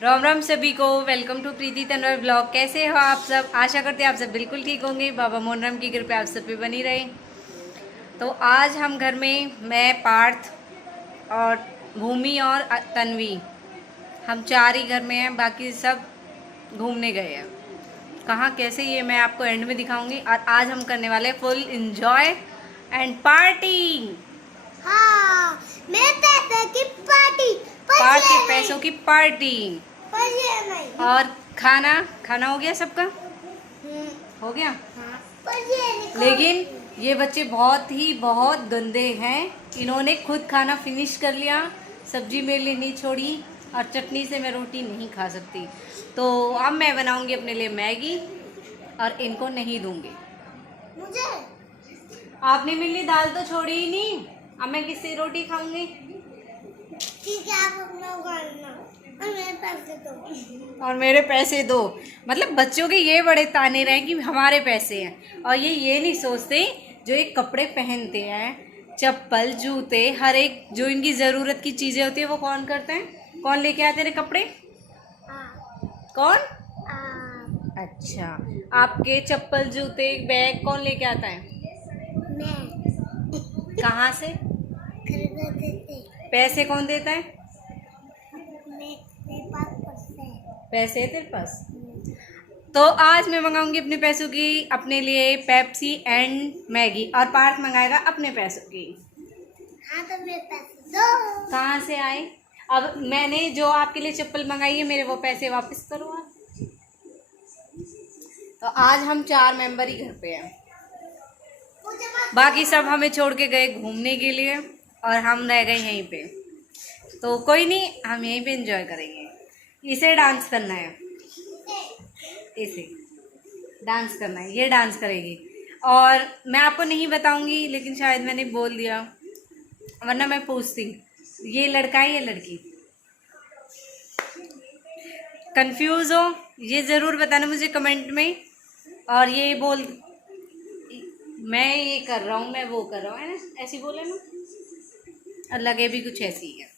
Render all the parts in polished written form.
राम राम सभी को। Welcome to Preeti Tanwar blog. कैसे हो आप सब? आशा करते हैं आप सब बिल्कुल ठीक होंगे। बाबा मोहनराम की कृपा आप सब पे बनी रहे। तो आज हम घर में मैं, पार्थ और भूमि और तन्वी, हम चार ही घर में हैं। बाकी सब घूमने गए हैं। कहाँ कैसे ये मैं आपको एंड में दिखाऊंगी। और आज हम करने वाले फुल इंजॉय एंड पार्टी। हाँ, मेरे पैसे की पार्टी। पार्टी, पैसों की पार्टी। नहीं। और खाना खाना हो गया सबका? हो गया। हाँ, लेकिन ये बच्चे बहुत गंदे हैं। इन्होंने खुद खाना फिनिश कर लिया, सब्जी मेरे लिए नहीं छोड़ी, और चटनी से मैं रोटी नहीं खा सकती। तो अब मैं बनाऊंगी अपने लिए मैगी और इनको नहीं दूंगी। मुझे आपने मेरे लिए दाल तो छोड़ी ही नहीं। अब मैं किससे रोटी खाऊंगी? ठीक है, आप अपना उगाना और मेरे पैसे दो। और मेरे पैसे दो। मतलब बच्चों के ये बड़े ताने रहे कि हमारे पैसे हैं, और ये नहीं सोचते जो एक कपड़े पहनते हैं, चप्पल, जूते, हर एक जो इनकी ज़रूरत की चीज़ें होती है वो कौन करते हैं? कौन लेके आते हैं कपड़े? कौन? अच्छा, आपके चप्पल, जूते, बैग कौन लेके आता है? मैं कहाँ से? खरीद देते। पैसे कौन देता है? मेरे पास पैसे है तेरे पास? तो आज मैं मंगाऊंगी अपने पैसों की अपने लिए पेप्सी एंड मैगी, और पार्थ मंगाएगा अपने पैसों की। हाँ, तो मेरे पैसे दो। कहाँ से आए? अब मैंने जो आपके लिए चप्पल मंगाई है, मेरे वो पैसे वापस करो आप। तो आज हम 4 मेंबर ही घर पे हैं। बाकी सब हमें छोड़ के गए घूमने के लिए, और हम रह गए यहीं पे। तो कोई नहीं, हम यहीं पे एंजॉय करेंगे। इसे डांस करना है, इसे डांस करना है, ये डांस करेगी। और मैं आपको नहीं बताऊंगी, लेकिन शायद मैंने बोल दिया, वरना मैं पूछती ये लड़का है या लड़की। कंफ्यूज हो ये ज़रूर बताना मुझे कमेंट में। और ये बोल मैं ये कर रहा हूँ, मैं वो कर रहा हूँ, है ना? ऐसी बोले ना, और लगे भी कुछ ऐसी ही है।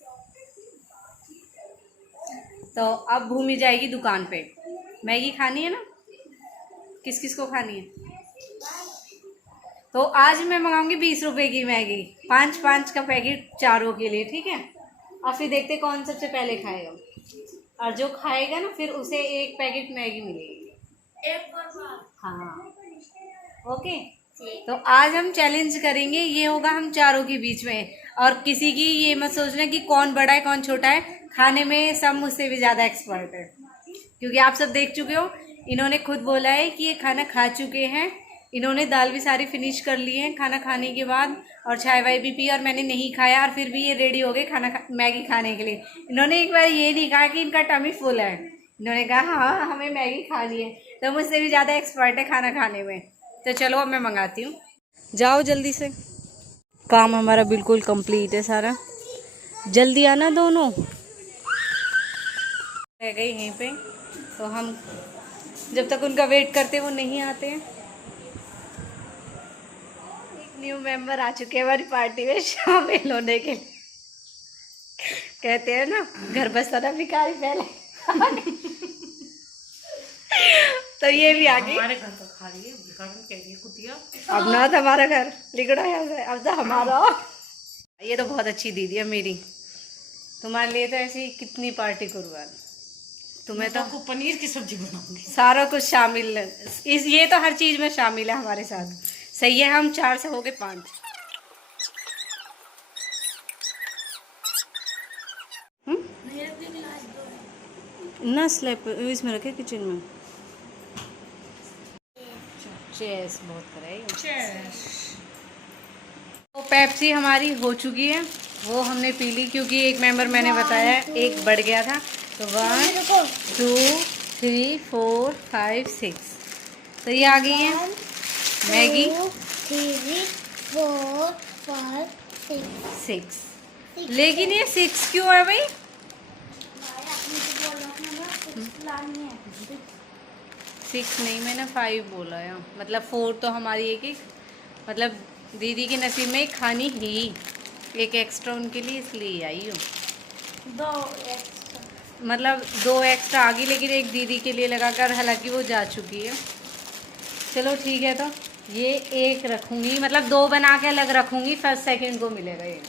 तो अब भूमि जाएगी दुकान पे। मैगी खानी है ना? किस किस को खानी है? तो आज मैं मंगाऊंगी 20 रुपए की मैगी, 5 का पैकेट चारों के लिए, ठीक है? और फिर देखते कौन सबसे पहले खाएगा, और जो खाएगा ना फिर उसे एक पैकेट मैगी मिलेगी। हाँ, ओके। तो आज हम चैलेंज करेंगे, ये होगा हम चारों के बीच में। और किसी की ये मत सोचना कि कौन बड़ा है कौन छोटा है। खाने में सब मुझसे भी ज़्यादा एक्सपर्ट है, क्योंकि आप सब देख चुके हो। इन्होंने खुद बोला है कि ये खाना खा चुके हैं। इन्होंने दाल भी सारी फिनिश कर ली है खाना खाने के बाद, और चाय वाय भी पी, और मैंने नहीं खाया, और फिर भी ये रेडी हो गए मैगी खाने के लिए। इन्होंने एक बार ये नहीं कहा कि इनका टमी फुल है। इन्होंने कहा हाँ हमें मैगी खानी है। तो मुझसे भी ज़्यादा एक्सपर्ट है खाना खाने में। तो चलो अब मैं मंगाती हूँ। जाओ जल्दी से, काम हमारा बिल्कुल कंप्लीट है सारा। जल्दी आना दोनों। रह गए यहीं पे, तो हम जब तक उनका वेट करते वो नहीं आते हैं। एक न्यू मेंबर आ चुके हैं हमारी पार्टी में शामिल होने के लिए। कहते हैं ना, घर बसता ना भिखारी पहले। तो ये भी आ गई। हमारे घर का खा रही है, भिखारी कह रही है कुतिया। अब ना था हमारा घर लिगड़ा है, अब तो हमारा। ये तो बहुत अच्छी दीदी है मेरी, तुम्हारे लिए तो ऐसी कितनी पार्टी करूँ आज। तुम्हें तो आपको पनीर की सब्जी बनाऊंगी। सारा कुछ शामिल है इस, ये तो हर चीज में शामिल है हमारे साथ। सही है, हम 4 से हो गए 5। ना स्लैब इसमें रखे किचन में। चेस बहुत कराई। तो पेप्सी हमारी हो चुकी है, वो हमने पी ली, क्योंकि एक मेंबर मैंने बताया एक बढ़ गया था। तो 1 2 3 4 5 6, तो ये आ गई है मैगी। 3 4 5 6, लेकिन ये 6 क्यों है भाई? 6 नहीं, मैंने 5 बोला है। मतलब 4 तो हमारी एक, मतलब दीदी के नसीब में खानी ही एक एक्स्ट्रा उनके लिए, इसलिए आई हूँ। 2 एक्स्ट्रा। मतलब 2 एक्स्ट्रा आ गई, लेकिन एक दीदी के लिए लगाकर, हालांकि वो जा चुकी है। चलो ठीक है, तो ये एक रखूँगी, मतलब 2 बना के अलग रखूँगी, फर्स्ट सेकंड को मिलेगा ये।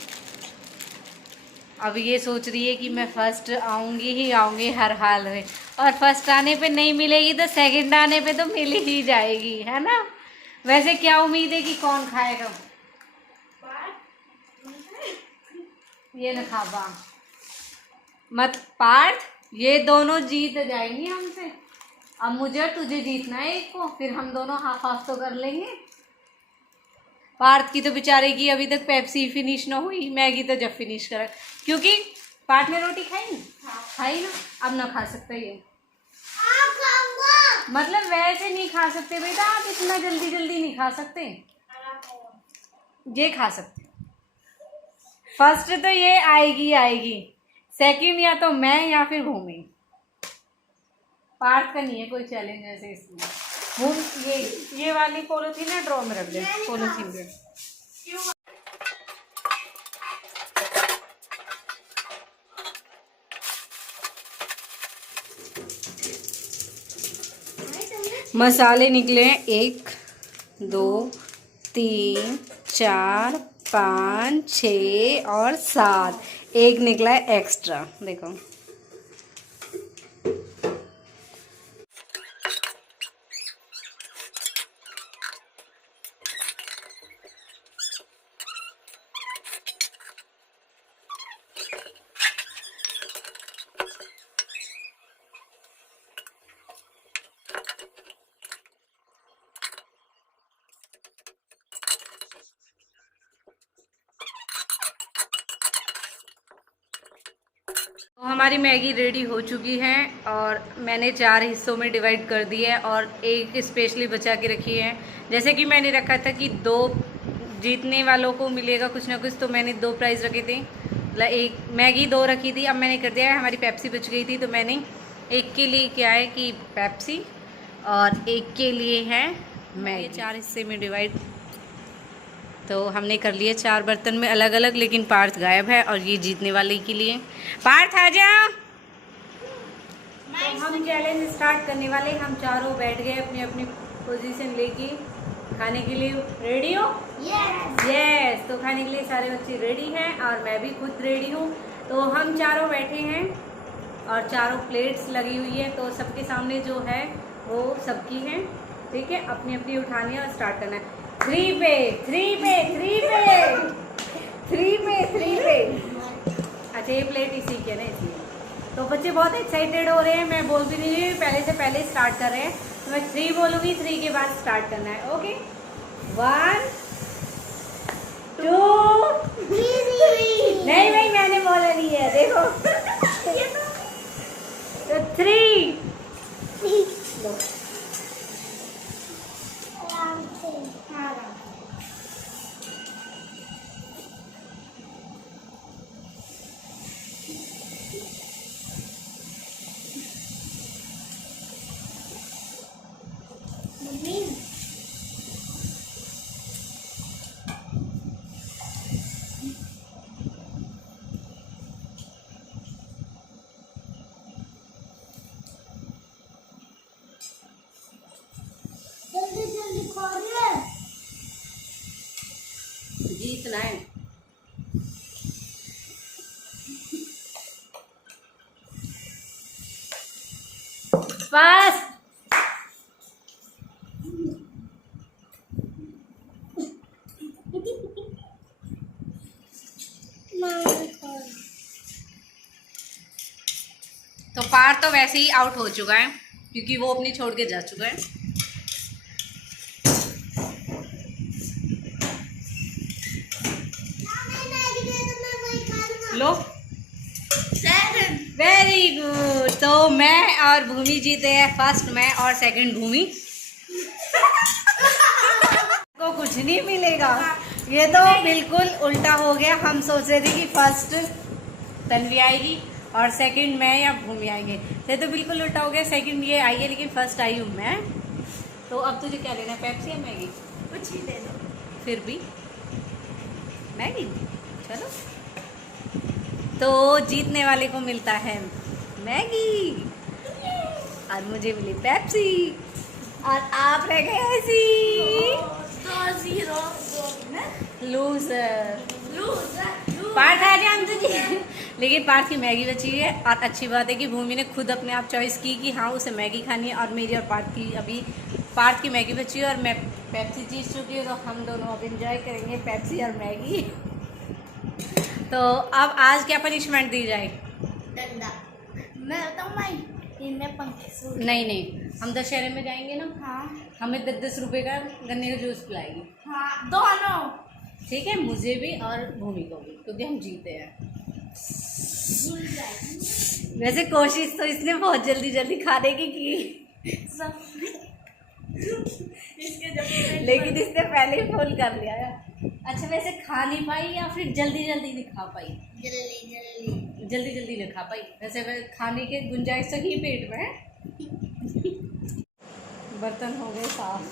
अब ये सोच रही है कि मैं फर्स्ट आऊँगी ही आऊँगी हर हाल में, और फर्स्ट आने पे नहीं मिलेगी तो सेकंड आने पे तो मिल ही जाएगी, है ना। वैसे क्या उम्मीद है कि कौन खाएगा? ये न खाबा मत पार्थ, ये दोनों जीत जाएंगे हमसे। अब मुझे और तुझे जीतना है एक को, फिर हम दोनों हाफ हाफ तो कर लेंगे। पार्थ की तो बेचारे की अभी तक पेप्सी फिनिश ना हुई, मैगी तो जब फिनिश करा, क्योंकि पार्थ ने रोटी खाई ना, खाई ना, अब ना खा सकता ये। मतलब वैसे नहीं खा सकते बेटा, आप इतना जल्दी जल्दी नहीं खा सकते, ये खा सकते। फर्स्ट तो ये आएगी आएगी, सेकंड या तो मैं या फिर भूमि। पार्थ का नहीं है कोई चैलेंज ऐसे, इसमें ये वाली पॉलीथीन है, ड्रॉ में रख दे पॉलीथीन में। मसाले निकले 1 2 3 4 5 6 और 7, एक निकला है एक्स्ट्रा, देखो। तो हमारी मैगी रेडी हो चुकी है, और मैंने 4 हिस्सों में डिवाइड कर दी है, और एक स्पेशली बचा के रखी है। जैसे कि मैंने रखा था कि 2 जीतने वालों को मिलेगा कुछ ना कुछ, तो मैंने 2 प्राइज़ रखे थे, मतलब एक मैगी 2 रखी थी। अब मैंने कर दिया है, हमारी पेप्सी बच गई थी, तो मैंने एक के लिए क्या है कि पेप्सी, और एक के लिए है मैगी। 4 हिस्से में डिवाइड, तो हमने कर लिए 4 बर्तन में अलग अलग, लेकिन पार्थ गायब है, और ये जीतने वाले के लिए। पार्थ आ जा। तो हम चैलेंज स्टार्ट करने वाले, हम चारों बैठ गए अपनी अपनी पोजीशन लेके, खाने के लिए रेडी हो? यस। तो खाने के लिए सारे बच्चे रेडी हैं, और मैं भी खुद रेडी हूँ। तो हम चारों बैठे हैं, और चारों प्लेट्स लगी हुई है, तो सबके सामने जो है वो सबकी है, ठीक है। अपनी अपनी उठानी है और स्टार्ट करना है। 3 पे 3 पे 3 पे 3 पे 3 पे। अच्छा, ये प्लेट इसी की है ना, इसलिए तो बच्चे बहुत एक्साइटेड हो रहे हैं। मैं बोल भी नहीं रही, पहले स्टार्ट कर रहे हैं, तो मैं 3 बोलूँगी, 3 के बाद स्टार्ट करना है। ओके, 1 2 नहीं भाई, मैंने बोला नहीं है, देखो। तो 3 लो। जीतना है। फास्ट। तो पार तो वैसे ही आउट हो चुका है, क्योंकि वो अपनी छोड़ के जा चुका है। लो, वेरी गुड। तो मैं और भूमि जीते हैं, फर्स्ट मैं और सेकंड भूमि। को कुछ नहीं मिलेगा, ये तो बिल्कुल उल्टा हो गया। हम सोच रहे थे कि फर्स्ट तन्वी आएगी और सेकंड मैं या भूमि आएंगे, तो बिल्कुल उल्टा हो गया। सेकंड ये आई है, लेकिन फर्स्ट आई हूँ मैं। तो अब तुझे क्या लेना है, पेप्सी या मैगी? कुछ ही दे दो। फिर भी मैगी, चलो। तो जीतने वाले को मिलता है मैगी और मुझे मिली पेप्सी और आप रह गए ऐसी लूजर। पार्थ आ जाए हम तुझे। लेकिन पार्थ की मैगी बची है और अच्छी बात है कि भूमि ने खुद अपने आप चॉइस की कि हाँ उसे मैगी खानी है, और मेरी और पार्थ की मैगी बची है और मैं पेप्सी जीत चुकी हूँ, तो हम दोनों अब इंजॉय करेंगे पेप्सी और मैगी। तो अब आज क्या पनिशमेंट दी जाए? डंडा। मैं बताऊँ भाई, इनमें पंखे सूट। नहीं, हम दशहरे में जाएंगे ना, हाँ हमें 10-10 रुपए का गन्ने का जूस पिलाएगी। हाँ दोनों। ठीक है, मुझे भी और भूमि को भी, क्योंकि हम जीते हैं। वैसे कोशिश तो इसने बहुत जल्दी खाने की लेकिन इसने पहले ही फोन कर लिया है। अच्छा, वैसे खा नहीं पाई या फिर जल्दी नहीं खा पाई? जल्दी नहीं खा पाई। वैसे खाने के गुंजाइश तो ही पेट में है। बर्तन हो गए साफ।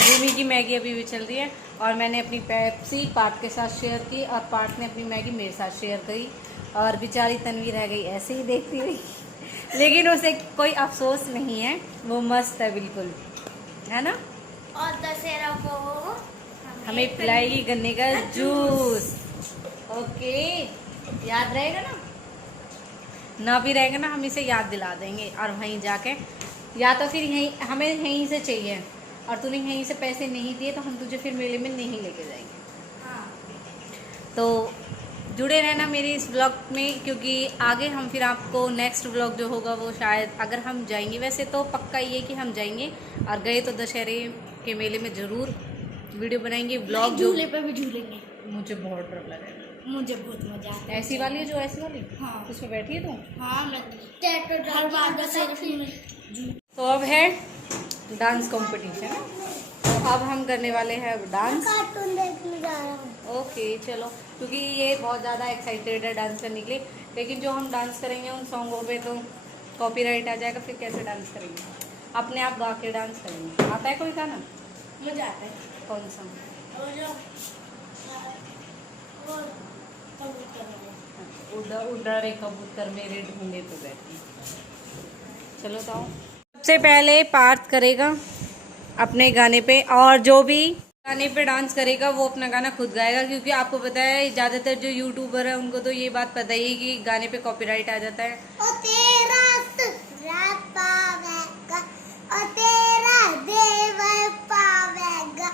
भूमि की मैगी अभी भी चल रही है और मैंने अपनी पेप्सी पार्थ के साथ शेयर की और पार्थ ने अपनी मैगी मेरे साथ शेयर करी, और बेचारी तन्वी रह गई ऐसे ही देखती हुई। लेकिन उसे कोई अफसोस नहीं है, वो मस्त है बिल्कुल, है ना। और दशहरा को हमें पिलाएगी गन्ने का जूस। ओके, याद रहेगा ना भी रहेगा ना, हम इसे याद दिला देंगे। और वहीं जाके या तो फिर हमें यहीं से चाहिए, और तूने यहीं से पैसे नहीं दिए तो हम तुझे फिर मेले में नहीं लेके जाएंगे। हाँ। तो जुड़े रहना मेरे इस ब्लॉग में, क्योंकि आगे हम फिर आपको नेक्स्ट ब्लॉग जो होगा वो शायद, अगर हम जाएंगे, वैसे तो पक्का ये कि हम जाएंगे और गए तो दशहरे के मेले में ज़रूर वीडियो बनाएंगे ब्लॉग। झूले पे भी झूलेंगे। मुझे बहुत डर लग रहा है। मुझे बहुत मजा आता है। ऐसी वाली है जो ऐसी वाली? हाँ। उसमें बैठी है तुम? हाँ, मैं हर बार दशहरे। तो अब है डांस कंपटीशन, तो अब हम करने वाले हैं डांस। कार्टून देखने जा रहा हूँ। ओके चलो, क्योंकि ये बहुत ज़्यादा एक्साइटेड है डांस करने के लिए, लेकिन जो हम डांस करेंगे उन सॉन्गों पे तो कॉपीराइट आ जाएगा, फिर कैसे डांस करेंगे? अपने आप गा के डांस करेंगे। आता है कोई गाना? मजा आता है। कौन सा? उड़ा रे कबूतर मेरे ढूंढे तो बैठी। चलो तो सबसे पहले पार्थ करेगा अपने गाने पे, और जो भी गाने पे डांस करेगा वो अपना गाना खुद गाएगा, क्योंकि आपको पता है ज़्यादातर जो यूट्यूबर है उनको तो ये बात पता ही है कि गाने पे कॉपीराइट आ जाता है। ओ तेरा रात पावेगा, ओ तेरा देवर पावेगा,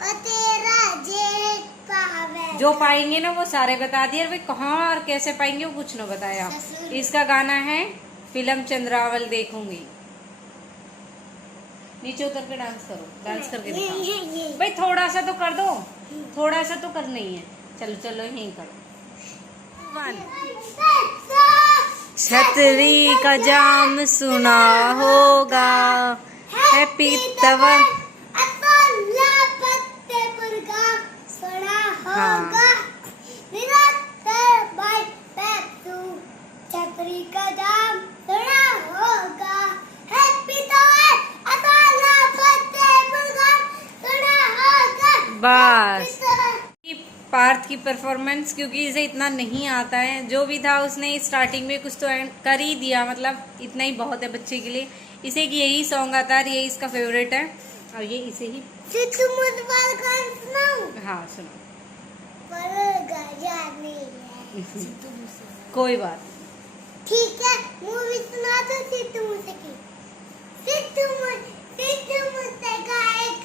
ओ तेरा जेठ पावेगा। जो पाएंगे ना वो सारे बता दिए, भाई कहाँ और कैसे पाएंगे वो कुछ न बताया। इसका गाना है फिल्म चंद्रावल देखूंगी। नीचे उतर के डांस करो, डांस करके दिखाओ भाई, थोड़ा सा तो कर दो, थोड़ा सा तो करना ही है। चलो चलो यहीं करो। छतरी का जाम सुना होगा, हैप्पी तवन। छतरी का जाम सुना होगा, बस पार्थ की परफॉर्मेंस, क्योंकि इसे इतना नहीं आता है, जो भी था उसने स्टार्टिंग में कुछ तो कर ही दिया, मतलब इतना ही बहुत है बच्चे के लिए। इसे कि यही सॉन्ग आता है, यही इसका फेवरेट है, और ये इसे ही। हाँ सुनो। कोई बात ठीक है, मूवी सुना दो। सिद्धू मूसे की। सिद्धू मूसे का एक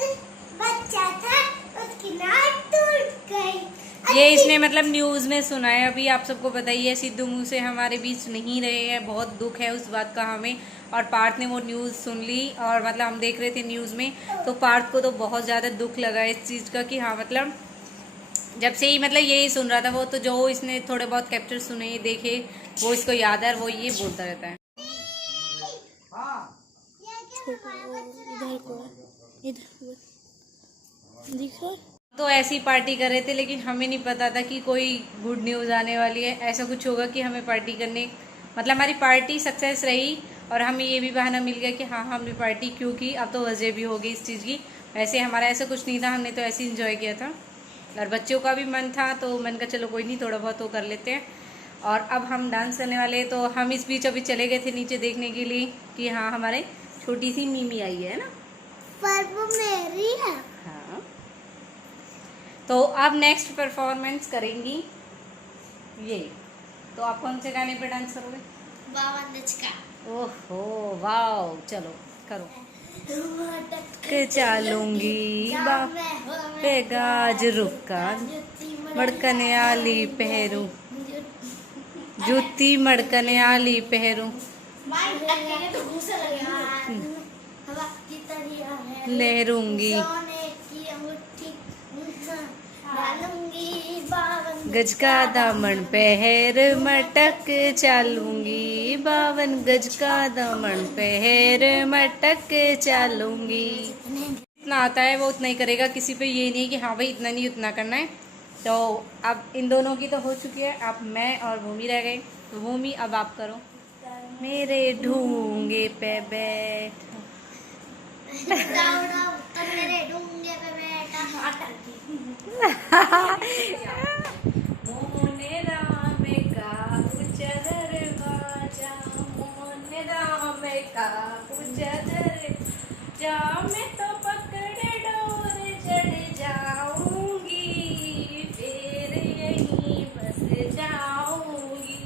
बच्चा था, उसकी नाक टूट गई। ये इसने मतलब न्यूज़ में सुना है। अभी आप सबको बताइए सिद्धू मूसे हमारे बीच नहीं रहे हैं, बहुत दुख है उस बात का हमें। और पार्थ ने वो न्यूज़ सुन ली, और मतलब हम देख रहे थे न्यूज़ में, तो पार्थ को तो बहुत ज़्यादा दुख लगा इस चीज़ का कि हाँ मतलब जब से ही मतलब यही सुन रहा था वो, तो जो इसने थोड़े बहुत कैप्चर सुने देखे वो इसको याद है, और वो ये बोलता रहता है। तो ऐसी पार्टी कर रहे थे, लेकिन हमें नहीं पता था कि कोई गुड न्यूज़ आने वाली है, ऐसा कुछ होगा कि हमें पार्टी करने, मतलब हमारी पार्टी सक्सेस रही, और हमें ये भी बहाना मिल गया कि हाँ हमने पार्टी क्यों की, अब तो वजह भी होगी इस चीज़ की। वैसे हमारा ऐसा कुछ नहीं था, हमने तो ऐसे इंजॉय किया था, और बच्चों का भी मन था, तो मन का चलो कोई नहीं, थोड़ा बहुत वो कर लेते हैं। और अब हम डांस करने वाले हैं। तो हम इस बीच अभी चले गए थे नीचे देखने के लिए कि हाँ हमारे छोटी सी मीमी आई है ना, पर वो मेरी है। हाँ। तो अब नेक्स्ट परफॉर्मेंस करेंगी ये। तो आप कौन से गाने पे डांस करोगे? बावन का। ओहो वाओ, चलो करो। के चालूंगी पे गाज रुका मड़कने आली पहरू, जूती मड़कने आली पहरू, लहरूंगी गज का दामन पहर मटक चालूंगी, 52 गज का दामन पहर मटक चालूंगी। इतना आता है वो उतना ही करेगा, किसी पे ये नहीं कि हाँ भाई इतना नहीं उतना करना है। तो अब इन दोनों की तो हो चुकी है, अब मैं और भूमि रह गए। तो भूमि अब आप करो। मेरे ढूंगे पे बैठ मेरे ढूंगे पे बैठा मोहने राम का उचर बाजा, मोहने राम का उचर जा, मैं तो पकड़े डोर चढ़ जाऊंगी, फिर यहीं बस जाऊंगी।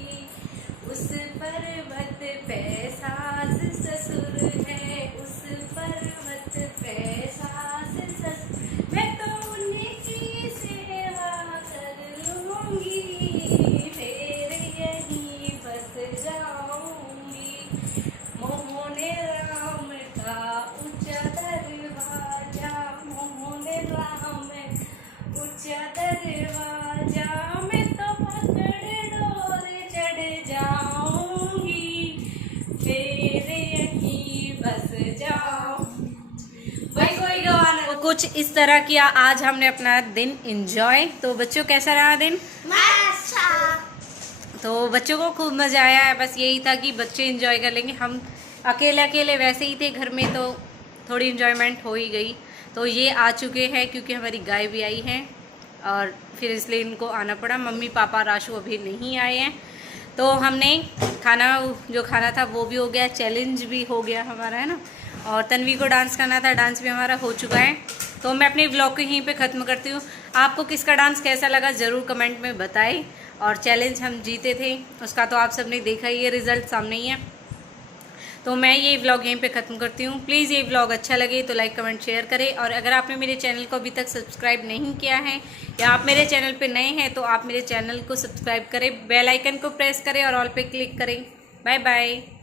उस पर्वत पे सास ससुर है, उस पर्वत पे सास ससुर, मैं तो उनकी सेवा कर लूंगी, फिर यहीं बस जाऊंगी। मोहने राम का ऊंचा दरवाजा, मोहने राम ऊंचा दरवाजा, मैं तो पकड़ डोर चढ़ जाऊंगी, फिर यहीं बस जाऊं। भाई कोई गाना। तो कुछ इस तरह किया आज हमने अपना दिन एंजॉय। तो बच्चों कैसा रहा दिन? तो बच्चों को खूब मज़ा आया है। बस यही था कि बच्चे एंजॉय कर लेंगे, हम अकेले अकेले वैसे ही थे घर में, तो थोड़ी एंजॉयमेंट हो ही गई। तो ये आ चुके हैं क्योंकि हमारी गाय भी आई है और फिर इसलिए इनको आना पड़ा। मम्मी पापा राशु अभी नहीं आए हैं। तो हमने खाना जो खाना था वो भी हो गया, चैलेंज भी हो गया हमारा, है ना। और तन्वी को डांस करना था, डांस भी हमारा हो चुका है। तो मैं अपने व्लॉग को यहीं पे ख़त्म करती हूँ। आपको किसका डांस कैसा लगा ज़रूर कमेंट में बताएं। और चैलेंज हम जीते थे उसका तो आप सबने देखा ही है, रिज़ल्ट सामने ही है। तो मैं ये व्लॉग यहीं पे ख़त्म करती हूँ। प्लीज़ ये व्लॉग अच्छा लगे तो लाइक कमेंट शेयर करें। और अगर आपने मेरे चैनल को अभी तक सब्सक्राइब नहीं किया है या आप मेरे चैनल पे नए हैं तो आप मेरे चैनल को सब्सक्राइब करें, बेल आइकन को प्रेस करें और ऑल पे क्लिक करें। Bye bye.